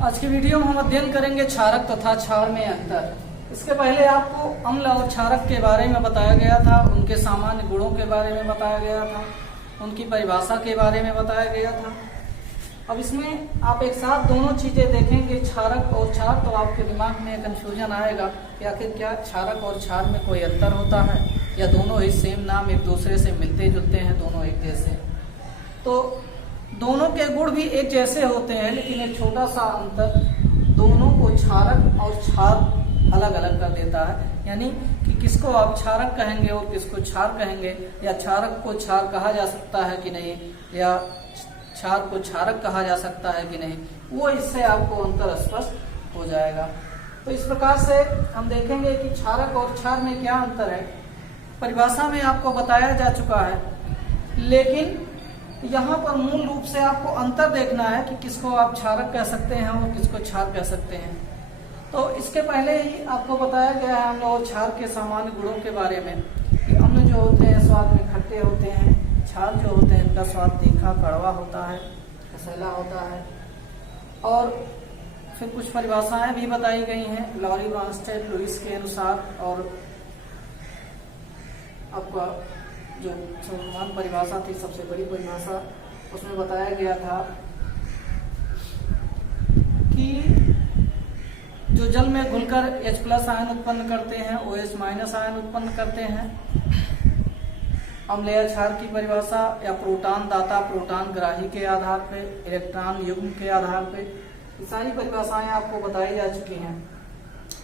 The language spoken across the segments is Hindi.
आज की वीडियो में हम अध्ययन करेंगे क्षारक तथा क्षार में अंतर। इसके पहले आपको अम्ल और क्षारक के बारे में बताया गया था, उनके सामान्य गुणों के बारे में बताया गया था, उनकी परिभाषा के बारे में बताया गया था। अब इसमें आप एक साथ दोनों चीजें देखेंगे, क्षारक और क्षार, तो आपके दिमाग में कंफ्यूजन आएगा कि आखिर क्या क्षारक और क्षार में कोई अंतर होता है या दोनों ही सेम नाम, एक दूसरे से मिलते जुलते हैं, दोनों एक जैसे। तो दोनों के गुण भी एक जैसे होते हैं, लेकिन एक छोटा सा अंतर दोनों को क्षारक और क्षार अलग अलग कर देता है। यानी कि किसको आप क्षारक कहेंगे और किसको क्षार कहेंगे, या क्षारक को क्षार कहा जा सकता है कि नहीं, या क्षार को क्षारक कहा जा सकता है कि नहीं, वो इससे आपको अंतर स्पष्ट हो जाएगा। तो इस प्रकार से हम देखेंगे कि क्षारक और क्षार में क्या अंतर है। परिभाषा में आपको बताया जा चुका है, लेकिन यहाँ पर मूल रूप से आपको अंतर देखना है कि किसको आप क्षारक कह सकते हैं और किसको क्षार कह सकते हैं। तो इसके पहले ही आपको बताया गया है अम्ल और क्षार के सामान्य गुणों के बारे में कि अम्ल जो होते हैं स्वाद में खट्टे होते हैं, क्षार जो होते हैं इनका स्वाद तीखा कड़वा होता है, कसैला होता है। और फिर कुछ परिभाषाएं भी बताई गई हैं लॉरी ब्रॉन्स्टेड लुईस के अनुसार, और आपका जो सर्वमान्य परिभाषा थी, सबसे बड़ी परिभाषा, उसमें बताया गया था कि जो जल में घुलकर H+ आयन उत्पन्न करते हैं, OH- आयन उत्पन्न करते हैं। अम्ल या क्षार की परिभाषा या प्रोटॉन दाता प्रोटॉन ग्राही के आधार पे, इलेक्ट्रॉन युग्म के आधार पे, ये सारी परिभाषाएं आपको बताई जा चुकी हैं।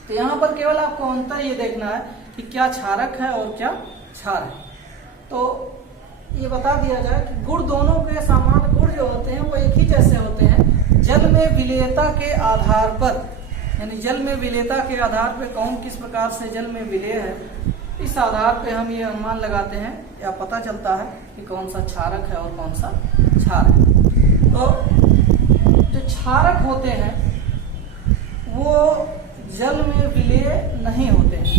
तो यहाँ पर केवल आपको अंतर ये देखना है कि क्या क्षारक है और क्या क्षार है। तो ये बता दिया जाए कि गुण दोनों के सामान्य गुण जो होते हैं वो एक ही जैसे होते हैं। जल में विलेयता के आधार पर, यानी जल में विलेयता के आधार पर कौन किस प्रकार से जल में विलेय है, इस आधार पे हम ये अनुमान लगाते हैं या पता चलता है कि कौन सा क्षारक है और कौन सा क्षार है। तो जो क्षारक होते हैं वो जल में विलेय नहीं होते हैं,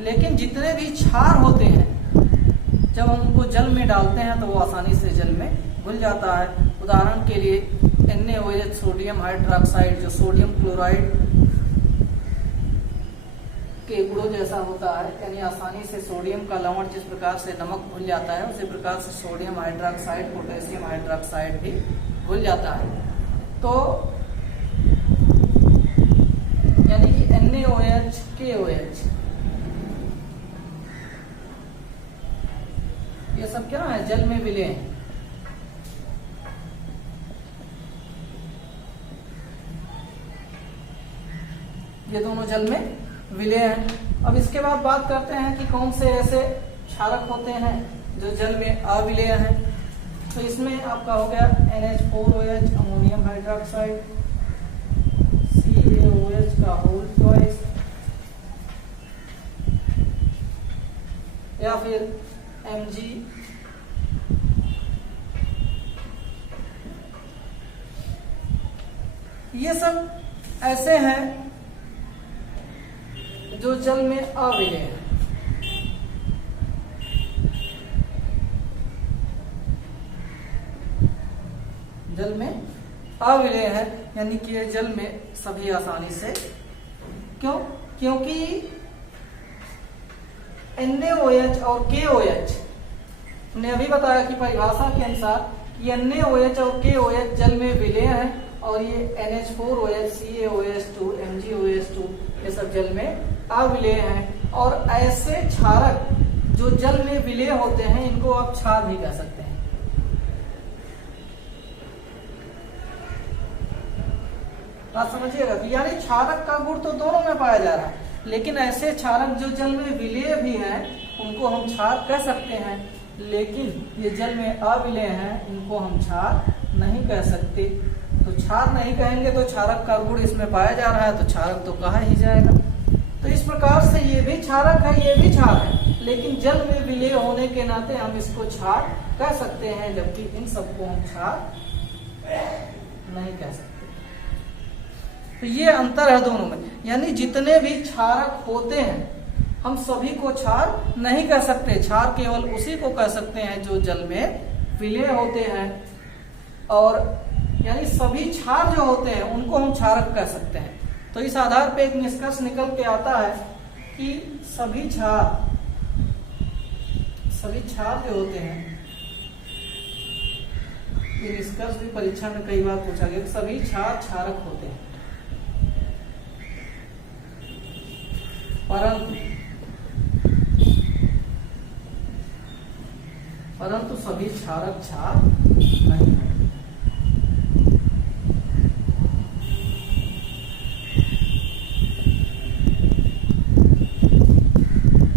लेकिन जितने भी क्षार होते हैं जब हम उनको जल में डालते हैं तो वो आसानी से जल में घुल जाता है। उदाहरण के लिए NaOH सोडियम हाइड्रोक्साइड, जो सोडियम क्लोराइड के गुणों जैसा होता है, यानी आसानी से सोडियम का लवण जिस प्रकार से नमक घुल जाता है, उसी प्रकार से सोडियम हाइड्रोक्साइड पोटेशियम हाइड्रोक्साइड भी घुल जाता है। तो यानी कि NaOH KOH ये सब क्या है, जल में विलेय हैं। ये दोनों जल में विलेय हैं। अब इसके बाद बात करते हैं कि कौन से ऐसे क्षारक होते हैं जो जल में अविलेय हैं। तो इसमें आपका हो गया NH4OH अमोनियम हाइड्रोक्साइड, CaOH का होल ट्वाइस, या फिर Mg, ये सब ऐसे हैं जो जल में अविलेय हैं। जल में अविलेय है, यानी कि ये जल में सभी आसानी से, क्योंकि NaOH और KOH ने अभी बताया कि परिभाषा के अनुसार कि NaOH और KOH जल में विलेय है, और ये NH4OH CaOH2 MgOH2 ये सब जल में अविलेय हैं। और ऐसे क्षारक जो जल में विलेय होते हैं इनको आप क्षार भी कह सकते हैं। बात समझिएगा कि यानी क्षारक का गुण तो दोनों में पाया जा रहा है, लेकिन ऐसे क्षारक जो जल में विलेय भी हैं उनको हम क्षार कह सकते हैं, लेकिन ये जल में अविलेय हैं इनको हम क्षार नहीं कह सकते। तो क्षार नहीं कहेंगे तो क्षारक का गुण इसमें पाया जा रहा है, तो क्षारक तो कहा ही जाएगा। तो इस प्रकार से ये भी क्षारक है, ये भी क्षार है, लेकिन जल में विलेय होने के नाते हम इसको क्षार कह सकते हैं, जबकि इन सबको हम क्षार नहीं कह सकते। तो ये अंतर है दोनों में, यानी जितने भी क्षारक होते हैं हम सभी को क्षार नहीं कह सकते। क्षार केवल उसी को कह सकते हैं जो जल में विलेय होते हैं, और यानी सभी क्षार जो होते हैं उनको हम क्षारक कह सकते हैं। तो इस आधार पे एक निष्कर्ष निकल के आता है कि सभी क्षार जो होते हैं, ये निष्कर्ष भी परीक्षा में कई बार पूछा गया, सभी क्षार क्षारक होते हैं, परंतु सभी क्षारक क्षार नहीं है।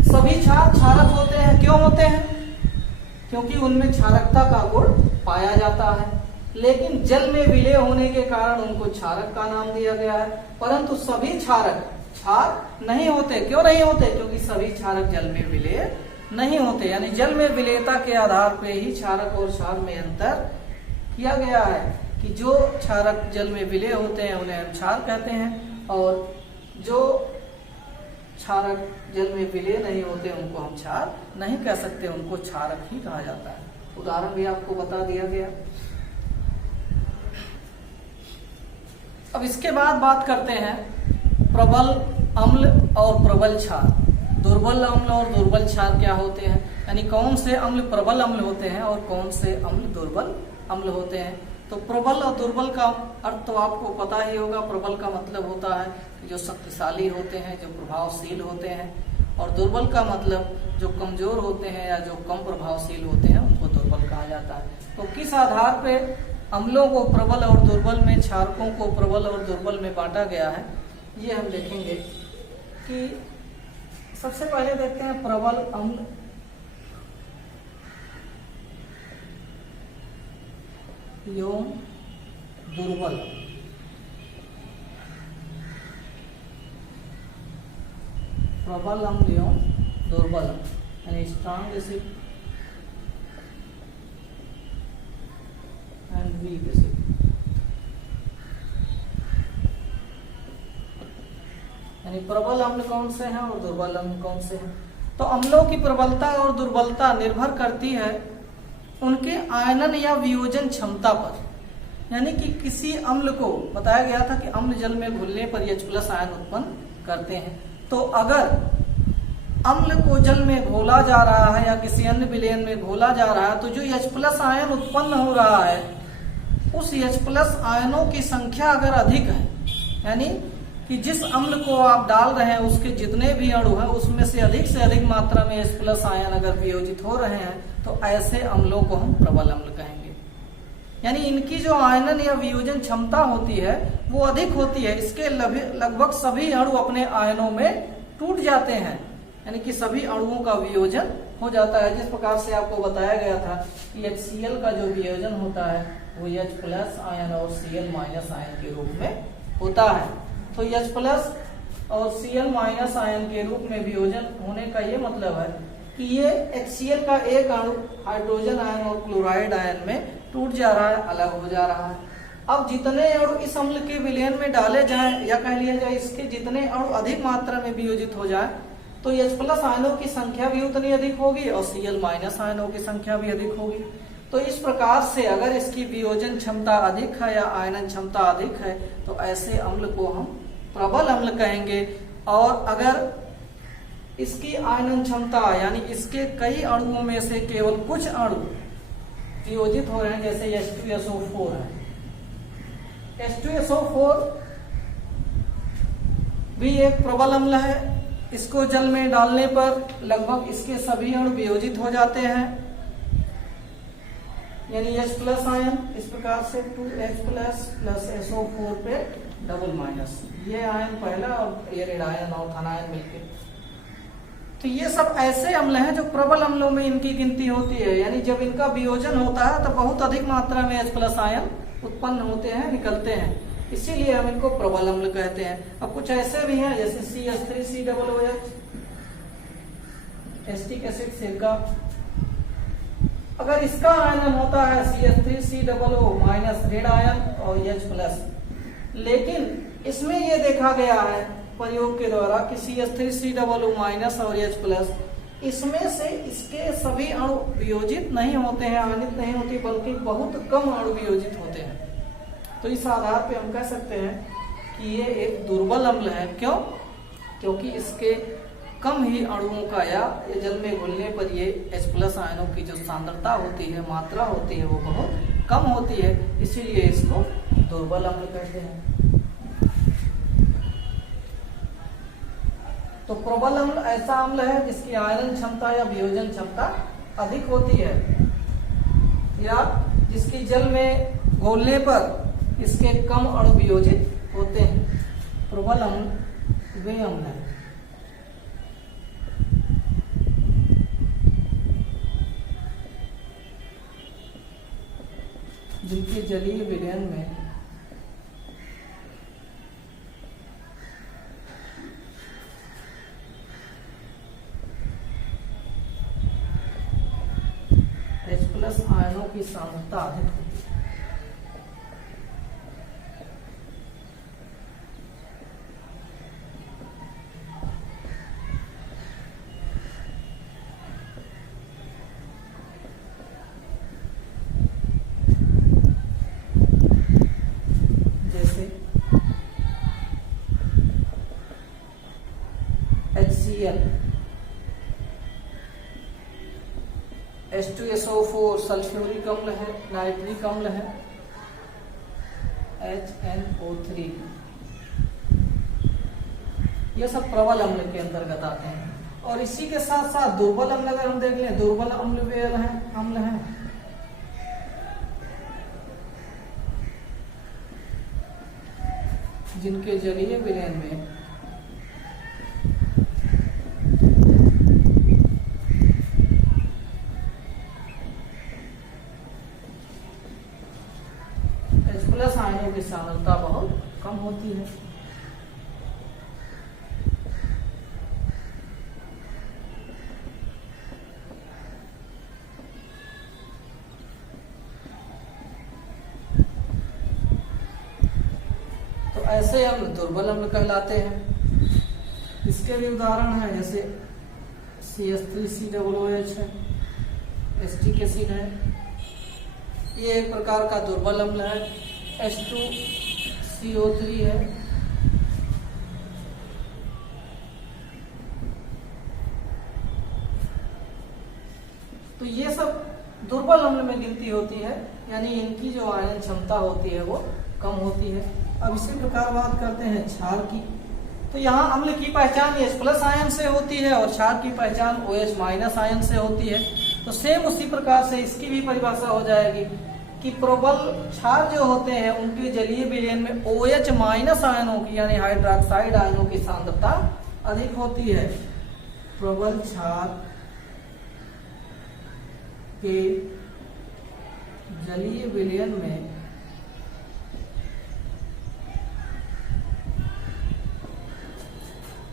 सभी क्षार क्षारक होते हैं, क्यों होते हैं? क्योंकि उनमें क्षारकता का गुण पाया जाता है, लेकिन जल में विलय होने के कारण उनको क्षारक का नाम दिया गया है। परंतु सभी क्षारक क्षार नहीं होते, क्यों नहीं होते? क्योंकि सभी क्षारक जल में विलय नहीं होते, यानी जल में विलेयता के आधार पे ही क्षारक और क्षार में अंतर किया गया है कि जो क्षारक जल में विलय होते हैं उन्हें हम क्षार कहते हैं, और जो क्षारक जल में विलय नहीं होते उनको हम क्षार नहीं कह सकते, उनको क्षारक ही कहा जाता है। उदाहरण भी आपको बता दिया गया। अब इसके बाद बात करते हैं प्रबल अम्ल और प्रबल क्षार। दुर्बल अम्ल और दुर्बल क्षार क्या होते हैं, यानी कौन से अम्ल प्रबल अम्ल होते हैं और कौन से अम्ल दुर्बल अम्ल होते हैं। तो प्रबल और दुर्बल का अर्थ तो आपको पता ही होगा। प्रबल का मतलब होता है जो शक्तिशाली होते हैं, जो प्रभावशील होते हैं, और दुर्बल का मतलब जो कमजोर होते हैं या जो कम प्रभावशील होते हैं उनको दुर्बल कहा जाता है। तो किस आधार पे अम्लों को प्रबल और दुर्बल में, क्षारकों को प्रबल और दुर्बल में बांटा गया है, ये हम देखेंगे। कि सबसे पहले देखते हैं प्रबल अम्ल एवं दुर्बल। प्रबल अम्ल एवं दुर्बल यानी strong acid and weak acid. यानी प्रबल अम्ल कौन से हैं और दुर्बल अम्ल कौन से हैं। तो अम्लों की प्रबलता और दुर्बलता निर्भर करती है उनके आयनन या वियोजन क्षमता पर। यानी कि किसी अम्ल को बताया गया था कि अम्ल जल में घुलने पर H+ आयन उत्पन्न करते हैं। तो अगर अम्ल को जल में घोला जा रहा है या किसी अन्य विलयन में घोला जा रहा है, तो जो H+ आयन उत्पन्न हो रहा है उस H+ आयनों की संख्या अगर अधिक है, यानी कि जिस अम्ल को आप डाल रहे हैं उसके जितने भी अणु हैं उसमें से अधिक मात्रा में H+ आयन अगर वियोजित हो रहे हैं, तो ऐसे अम्लों को हम प्रबल अम्ल कहेंगे। यानी इनकी जो आयनन या वियोजन क्षमता होती है वो अधिक होती है, इसके लगभग सभी अणु अपने आयनों में टूट जाते हैं, यानी कि सभी अणुओं का वियोजन हो जाता है। जिस प्रकार से आपको बताया गया था कि HCl का जो वियोजन होता है वो H+ आयन और Cl- आयन के रूप में होता है। तो H+ और Cl- आयन के रूप में वियोजन होने का ये मतलब है कि ये HCl का एक अणु हाइड्रोजन आयन और क्लोराइड आयन में टूट जा रहा है, अलग हो जा रहा है। अब जितने अणु इस अम्ल के विलयन में डाले जाएं या कह लिया जाए इसके जितने अणु अधिक मात्रा में वियोजित हो जाए, तो H+ आयनों की संख्या भी उतनी अधिक होगी और Cl- आयनों की संख्या भी अधिक होगी। तो इस प्रकार से अगर इसकी वियोजन क्षमता अधिक है या आयनन क्षमता अधिक है तो ऐसे अम्ल को हम प्रबल अम्ल कहेंगे। और अगर इसकी आयनन क्षमता यानी इसके कई अणुओं में से केवल कुछ अणु वियोजित हो रहे हैं, जैसे H2SO4 है, H2SO4 भी एक प्रबल अम्ल है। इसको जल में डालने पर लगभग इसके सभी अणु वियोजित हो जाते हैं, यानी H+ आयन इस प्रकार से 2H+ SO4 पे डबल माइनस, ये आयन पहला और ये ऋण आयन और धनायन मिलके। तो ये सब ऐसे अम्ल हैं जो प्रबल अम्लों में इनकी गिनती होती है, यानी जब इनका वियोजन होता है तो बहुत अधिक मात्रा में H+ आयन उत्पन्न होते हैं, निकलते हैं, इसीलिए हम इनको प्रबल अम्ल कहते हैं। अब कुछ ऐसे भी हैं जैसे CH3COOH, एसिटिक एसिड सिरका, अगर इसका आयनन होता है CH3COO- ऋण आयन और H+, लेकिन इसमें यह देखा गया है प्रयोग के द्वारा कि CH3COO- और H+ इसमें से इसके सभी अणु वियोजित नहीं होते हैं, आयनित नहीं होती, बल्कि बहुत कम अणु वियोजित होते हैं। तो इस आधार पे हम कह सकते हैं कि ये एक दुर्बल अम्ल है। क्यों? क्योंकि इसके कम ही अणुओं का या जल में घुलने पर ये H+ आयनों की जो सांद्रता होती है, मात्रा होती है, वो बहुत कम होती है, इसीलिए इसको दुर्बल अम्ल कहते हैं। तो प्रबल अम्ल ऐसा अम्ल है जिसकी आयरन क्षमता या वियोजन क्षमता अधिक होती है, या जिसकी जल में घोलने पर इसके कम अणु वियोजित होते हैं। प्रबल अम्ल वे अम्ल है जिनके जलीय विलयन में H+ आयनों की सांद्रता अधिक होती है। HCl, H2SO4 सल्फ्यूरिक अम्ल है, नाइट्रिक अम्ल है, HNO3, ये सब प्रबल अम्ल के अंतर्गत आते हैं। और इसी के साथ साथ दुर्बल अम्ल अगर हम देख लें, दुर्बल अम्ल वे अम्ल हैं जिनके जलीय विलयन में H+ आयनों की सांद्रता बहुत कम होती है। तो ऐसे अम्ल दुर्बल अम्ल कहलाते हैं। इसके भी उदाहरण हैं, जैसे CH3COOH है, एसिटिक एसिड है, ये एक प्रकार का दुर्बल अम्ल है। H2CO3 है, तो ये सब दुर्बल अम्ल में गिनती होती है, यानी इनकी जो आयन क्षमता होती है वो कम होती है। अब इसी प्रकार बात करते हैं क्षार की। तो यहाँ अम्ल की पहचान H+ आयन से होती है और क्षार की पहचान OH- आयन से होती है। तो सेम उसी प्रकार से इसकी भी परिभाषा हो जाएगी कि प्रबल क्षार जो होते हैं उनके जलीय विलयन में OH- आयनों की यानी हाइड्रोक्साइड आयनों की सांद्रता अधिक होती है। प्रबल क्षार के जलीय विलयन में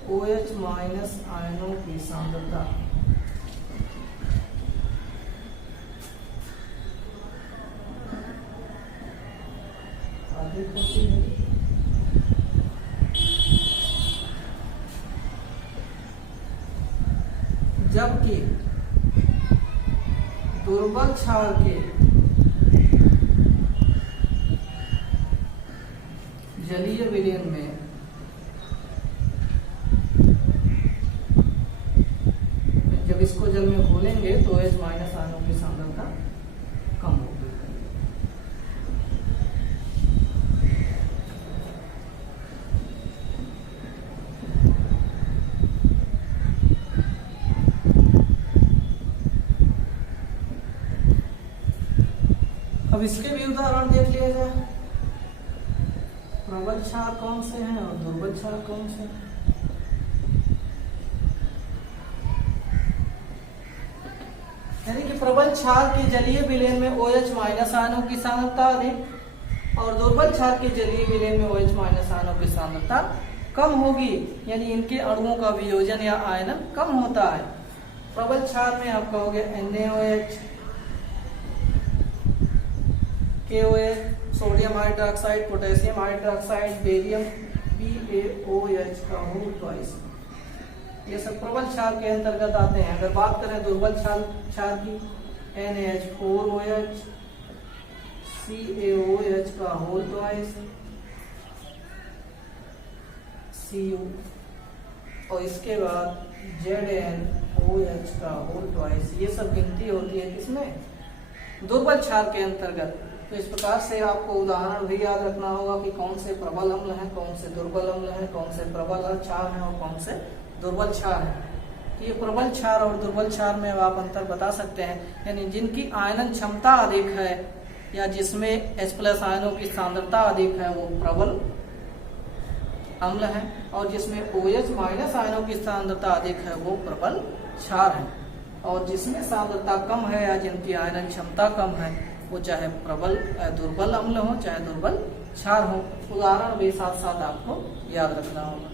OH- आयनों की सांद्रता अधिक होती है। जबकि दुर्बल क्षार के जलीय विलयन में जब इसको जल में घोलेंगे तो OH- आयनों की सांद्रता कम होगी। अब इसके भी उदाहरण देख लिया जाए। प्रबल क्षार कौन से हैं और दुर्बल क्षार कौन से हैं। यानी कि प्रबल क्षार के जलीय विलयन में OH- आयनों की सांद्रता अधिक और दुर्बल क्षार के जलीय विलयन में OH- आयनों की सांद्रता कम होगी, यानी इनके अणुओं का वियोजन या आयनन कम होता है। प्रबल क्षार में आप कहोगे NaOH, KOH, sodium hydroxide, potassium hydroxide, barium BaOH का होल ट्वाइस। ये सब प्रबल क्षार के अंतर्गत आते हैं। अगर बात करें दुर्बल क्षार की, NH4OH CaOH का होल ट्वाइस Cu, और इसके बाद ZnOH का होल ट्वाइस। ये सब गिनती होती है किसमें? दुर्बल क्षार के अंतर्गत। तो इस प्रकार से आपको उदाहरण भी याद रखना होगा कि कौन से प्रबल अम्ल हैं, कौन से दुर्बल अम्ल हैं, कौन से प्रबल क्षार हैं और कौन से दुर्बल क्षार हैं। ये प्रबल क्षार और दुर्बल क्षार में आप अंतर बता सकते हैं, यानी जिनकी आयनन क्षमता अधिक है या जिसमें H+ आयनों की सांद्रता अधिक है वो प्रबल अम्ल है, और जिसमें OH- आयनों की सांद्रता अधिक है वो प्रबल क्षार है, और जिसमें सांद्रता कम है या जिनकी आयनन क्षमता कम है वो चाहे दुर्बल अम्ल हो चाहे दुर्बल क्षार हो। उदाहरण भी साथ साथ आपको याद रखना होगा।